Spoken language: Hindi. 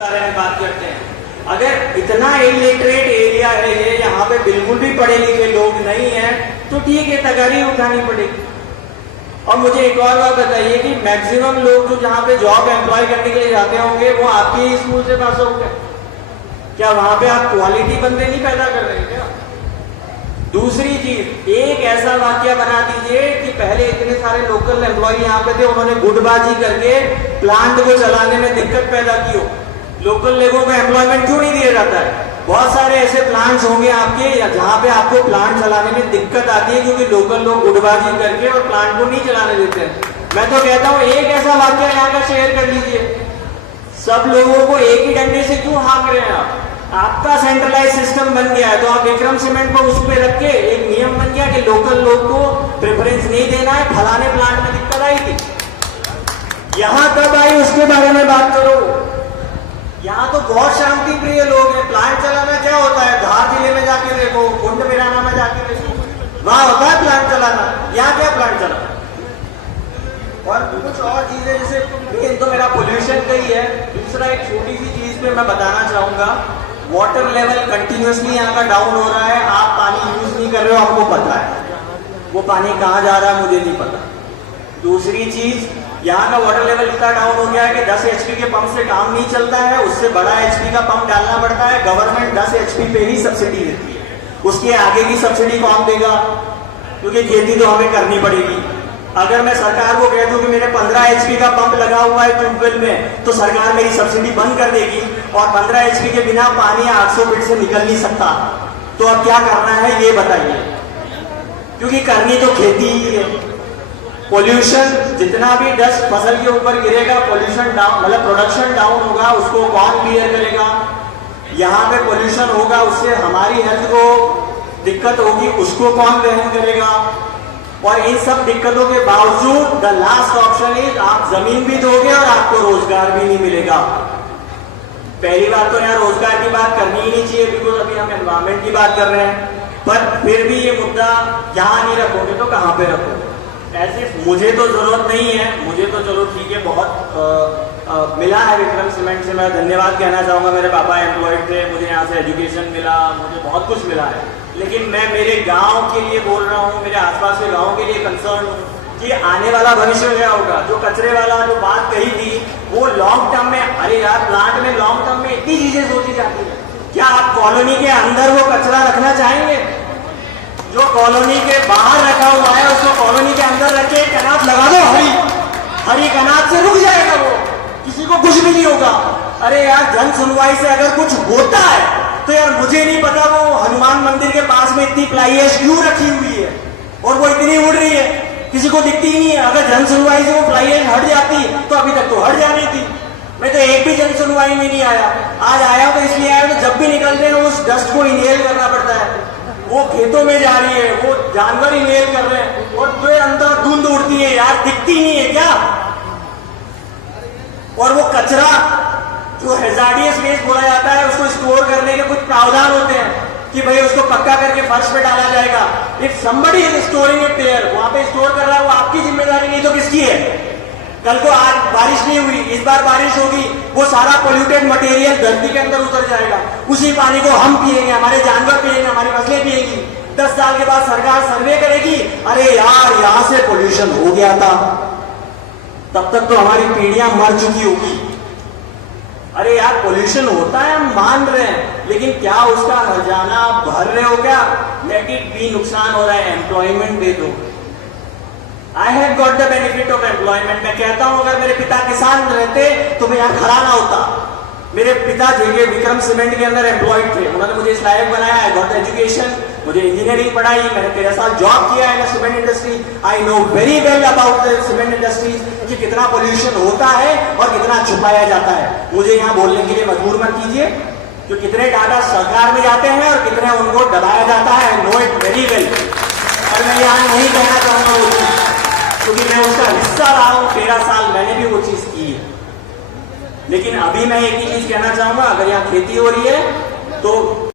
बारे में बात करते हैं। अगर इतना इलिटरेट एरिया है ये, यहाँ पे बिल्कुल भी पढ़े लिखे लोग नहीं हैं, तो ठीक है, तगारी उठानी पड़ेगी। और मुझे एक और बात बताइए कि मैक्सिमम लोग जो जहाँ पे जॉब एम्प्लॉय करने के लिए जाते होंगे वो आपके ही स्कूल से पास होंगे। क्या वहां पे आप क्वालिटी बंदे नहीं पैदा कर रहे हैं क्या? दूसरी चीज, एक ऐसा वाक्य बना दीजिए कि पहले इतने सारे लोकल एम्प्लॉय यहाँ पे थे, उन्होंने गुटबाजी करके प्लांट को चलाने में दिक्कत पैदा की हो। लोकल लोगों को एम्प्लॉयमेंट क्यों नहीं दिया जाता है? बहुत सारे ऐसे प्लांट्स होंगे आपके जहां पे आपको प्लांट चलाने में दिक्कत आती है क्योंकि लोकल लोग गुटबाजी करके और प्लांट को नहीं चलाने देते हैं। मैं तो कहता हूं एक ऐसा वाक्य यहाँ का शेयर कर लीजिए। सब लोगों को एक ही डंडे से क्यों हाँक रहे हैं आप? आपका सेंट्रलाइज सिस्टम बन गया है तो आप विक्रम सीमेंट को उस पर रख के एक नियम बन गया कि लोकल लोग को प्रेफरेंस नहीं देना है। फलाने प्लांट में दिक्कत आई थी, यहां कब आई उसके बारे में बात करो। यहाँ तो बहुत शांति प्रिय लोग हैं। प्लांट चलाना क्या होता है? धार जिले में जाके देखो, कुंड मिराना में जाके देखो, वहां होता है प्लांट चलाना। यहाँ क्या प्लांट चलाना? और कुछ और चीजें, जैसे मेन तो मेरा पोल्यूशन का ही है। दूसरा एक छोटी सी चीज पे मैं बताना चाहूंगा, वाटर लेवल कंटिन्यूसली यहाँ का डाउन हो रहा है। आप पानी यूज नहीं कर रहे हो, आपको पता है। वो पानी कहाँ जा रहा है मुझे नहीं पता। दूसरी चीज, यहाँ का वाटर लेवल इतना डाउन हो गया है कि 10 HP के पंप से काम नहीं चलता है, उससे बड़ा HP का पंप डालना पड़ता है। गवर्नमेंट 10 HP पे ही सब्सिडी देती है, उसके आगे की सब्सिडी कौन देगा? क्योंकि खेती तो हमें करनी पड़ेगी। अगर मैं सरकार को कह दूं कि मेरे 15 HP का पंप लगा हुआ है ट्यूबवेल में, तो सरकार मेरी सब्सिडी बंद कर देगी और 15 HP के बिना पानी 800 फीट से निकल नहीं सकता। तो अब क्या करना है ये बताइए, क्योंकि करनी तो खेती ही है। पोल्यूशन जितना भी डस्ट फसल के ऊपर गिरेगा, पोल्यूशन डाउन मतलब प्रोडक्शन डाउन होगा, उसको कौन बियर करेगा? यहाँ पे पोल्यूशन होगा, उससे हमारी हेल्थ को दिक्कत होगी, उसको कौन वहन करेगा? और इन सब दिक्कतों के बावजूद द लास्ट ऑप्शन इज आप जमीन भी दोगे और आपको रोजगार भी नहीं मिलेगा। पहली बात तो यहाँ रोजगार की बात करनी ही नहीं चाहिए, बिकॉज अभी हम एनवायरमेंट की बात कर रहे हैं। पर फिर भी ये मुद्दा यहाँ नहीं रखोगे तो कहाँ पे रखोगे? ऐसे मुझे तो जरूरत नहीं है, मुझे तो चलो ठीक है, बहुत मिला है विक्रम सीमेंट से। मैं धन्यवाद कहना चाहूंगा, मेरे पापा एम्प्लॉयड थे, मुझे यहाँ से एजुकेशन मिला, मुझे बहुत कुछ मिला है। लेकिन मैं मेरे गांव के लिए बोल रहा हूँ, मेरे आसपास के गाँव के लिए कंसर्न हूँ कि आने वाला भविष्य क्या होगा। जो कचरे वाला जो बात कही थी वो लॉन्ग टर्म में, अरे यार प्लांट में लॉन्ग टर्म में इतनी चीजें सोची जाती है। क्या आप कॉलोनी के अंदर वो कचरा रखना चाहेंगे? जो कॉलोनी के बाहर रखा हुआ है उसको कॉलोनी के अंदर रखे, कनात लगा दो, हरी कनात से रुक जाएगा, वो किसी को कुछ भी नहीं होगा। अरे यार जन सुनवाई से अगर कुछ होता है तो यार मुझे नहीं पता वो हनुमान मंदिर के पास में इतनी फ्लाई ऐश क्यों रखी हुई है और वो इतनी उड़ रही है, किसी को दिखती ही नहीं है। अगर जन सुनवाई से वो फ्लाई ऐश हट जाती तो अभी तक तो हट जानी थी। मैं तो एक भी जन सुनवाई में नहीं आया, आज आया तो इसलिए आया तो जब भी निकलते हैं उस डस्ट को इनहेल करना पड़ता है। वो खेतों में जा रही है, वो जानवर इनहेल कर रहे हैं और जो अंदर धुंध उड़ती है यार, दिखती नहीं है क्या? और वो कचरा जो हैजार्डियस वेस्ट बोला जाता है, उसको स्टोर करने के कुछ प्रावधान होते हैं कि भाई उसको पक्का करके फर्श पे डाला जाएगा। If somebody is storing it there, वहां पे स्टोर कर रहा है, वो आपकी जिम्मेदारी नहीं तो किसकी है? कल को आज बारिश नहीं हुई, इस बार बारिश होगी, वो सारा पोल्यूटेड मटेरियल धरती के अंदर उतर जाएगा। उसी पानी को हम पिएंगे, हमारे जानवर पिएंगे, हमारी फसलें पिएंगी। 10 साल के बाद सरकार सर्वे करेगी, अरे यार यहाँ से पोल्यूशन हो गया था, तब तक तो हमारी पीढ़ियां मर चुकी होगी। अरे यार पोल्यूशन होता है, हम मान रहे हैं, लेकिन क्या उसका खजाना भर रहे हो क्या? लेट इट बी, नुकसान हो रहा है, एम्प्लॉयमेंट दे दो। I have got the benefit of employment। मैं कहता हूं अगर मेरे पिता किसान रहते तो मैं यहाँ खड़ा ना होता। मेरे पिता जेके विक्रम सीमेंट के अंदर एम्प्लॉयड थे, उन्होंने मुझे इस लायक बनाया। I got एजुकेशन, मुझे इंजीनियरिंग पढ़ाई, मैंने 13 साल जॉब किया है cement industry. I know very well about the cement industries कि कितना पोल्यूशन होता है और कितना छुपाया जाता है। मुझे यहाँ बोलने के लिए मजबूर मत कीजिए कि कितने डाटा सरकार में जाते हैं और कितने उनको दबाया जाता है। Know it very well. और मैं यहाँ नहीं कहना चाहूंगा वो चीज, क्योंकि मैं उसका हिस्सा रहा हूं, 13 साल मैंने भी वो चीज की है। लेकिन अभी मैं एक ही चीज कहना चाहूंगा, अगर यहाँ खेती हो रही है तो